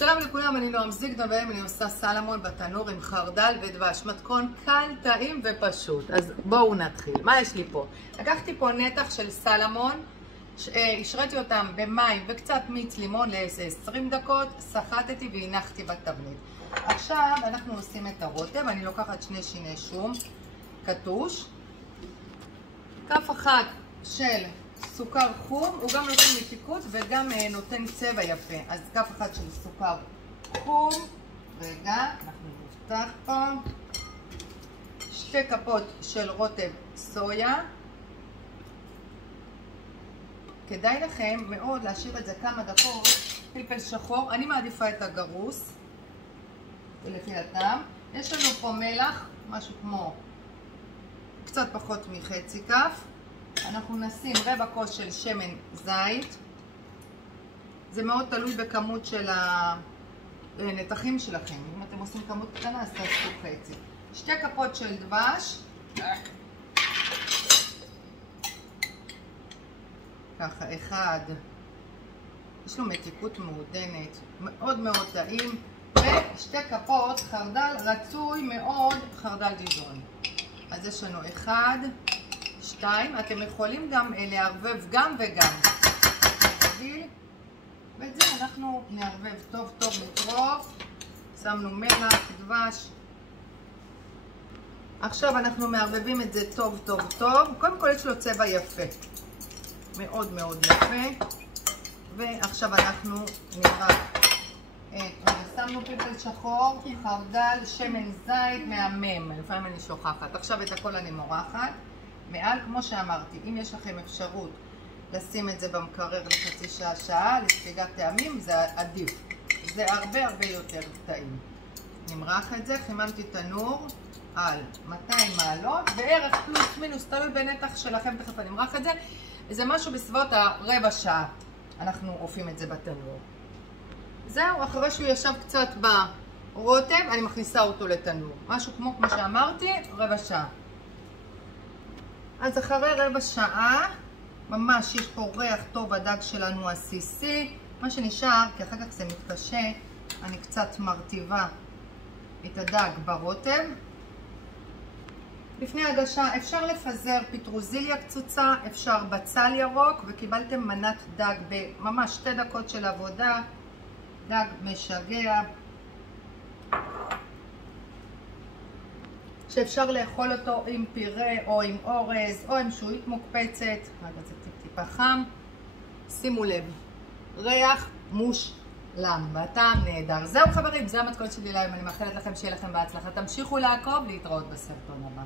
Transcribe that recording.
שלום לכולם, אני נועם זיגדון והיום אני עושה סלמון בתנור עם חרדל ודבש. מתכון קל, טעים ופשוט. אז בואו נתחיל. מה יש לי פה? לקחתי פה נתח של סלמון, השריתי אותם במים וקצת מיץ לימון לאיזה 20 דקות, סחטתי והנחתי בתבנית. עכשיו אנחנו עושים את הרוטב. אני לוקחת 2 שיני שום קטוש, כף אחת של סוכר חום, הוא גם נותן מתיקות וגם נותן צבע יפה. אז כף אחת של סוכר חום, רגע, אנחנו נפתח פה, 2 כפות של רוטב סויה. כדאי לכם מאוד להשאיר את זה כמה דקות. פלפל שחור, אני מעדיפה את הגרוס לפי הטעם. יש לנו פה מלח, משהו כמו קצת פחות מחצי כף. אנחנו נשים רבע כוס של שמן זית. זה מאוד תלוי בכמות של הנתחים שלכם. אם אתם עושים כמות קטנה אז תעשו חצי. 2 כפות של דבש. ככה, 1. יש לו מתיקות מעודנת, מאוד מאוד טעים. ו2 כפות חרדל רצוי מאוד, חרדל דיזון. אז יש לנו 1, 2, אתם יכולים גם לערבב גם וגם. ואת זה אנחנו נערבב טוב טוב לטרוף. שמנו מלח, דבש. עכשיו אנחנו מערבבים את זה טוב טוב טוב. קודם כל יש לו צבע יפה, מאוד מאוד יפה. ועכשיו אנחנו שמנו פלפל שחור, חרדל, שמן זית, מהמם. לפעמים אני שוכחת. עכשיו את הכל אני מורחת. מעל, כמו שאמרתי, אם יש לכם אפשרות לשים את זה במקרר לחצי שעה, לספיגת טעמים, זה עדיף. זה הרבה יותר טעים. נמרח את זה, חיממתי תנור על 200 מעלות, בערך פלוס מינוס, תלוי בנתח שלכם, תכף אני נמרח את זה. זה משהו בסביבות הרבע שעה. אנחנו עופים את זה בתנור. זהו, אחרי שהוא ישב קצת ברוטב, אני מכניסה אותו לתנור. משהו כמו שאמרתי, רבע שעה. אז אחרי רבע שעה, ממש יש פה ריח טוב, הדג שלנו עסיסי. מה שנשאר, כי אחר כך זה מתקשה, אני קצת מרטיבה את הדג ברוטב. לפני הגשה אפשר לפזר פטרוזיליה קצוצה, אפשר בצל ירוק, וקיבלתם מנת דג בממש 2 דקות של עבודה. דג משגע, שאפשר לאכול אותו עם פירה או עם אורז או עם שועית מוקפצת. רגע, זה טיפה חם. שימו לב, ריח מושלם והטעם נהדר. זהו חברים, זה המתכונת שלי להיום. אני מאחלת לכם שיהיה לכם בהצלחה. תמשיכו לעקוב, להתראות בסרטון הבא.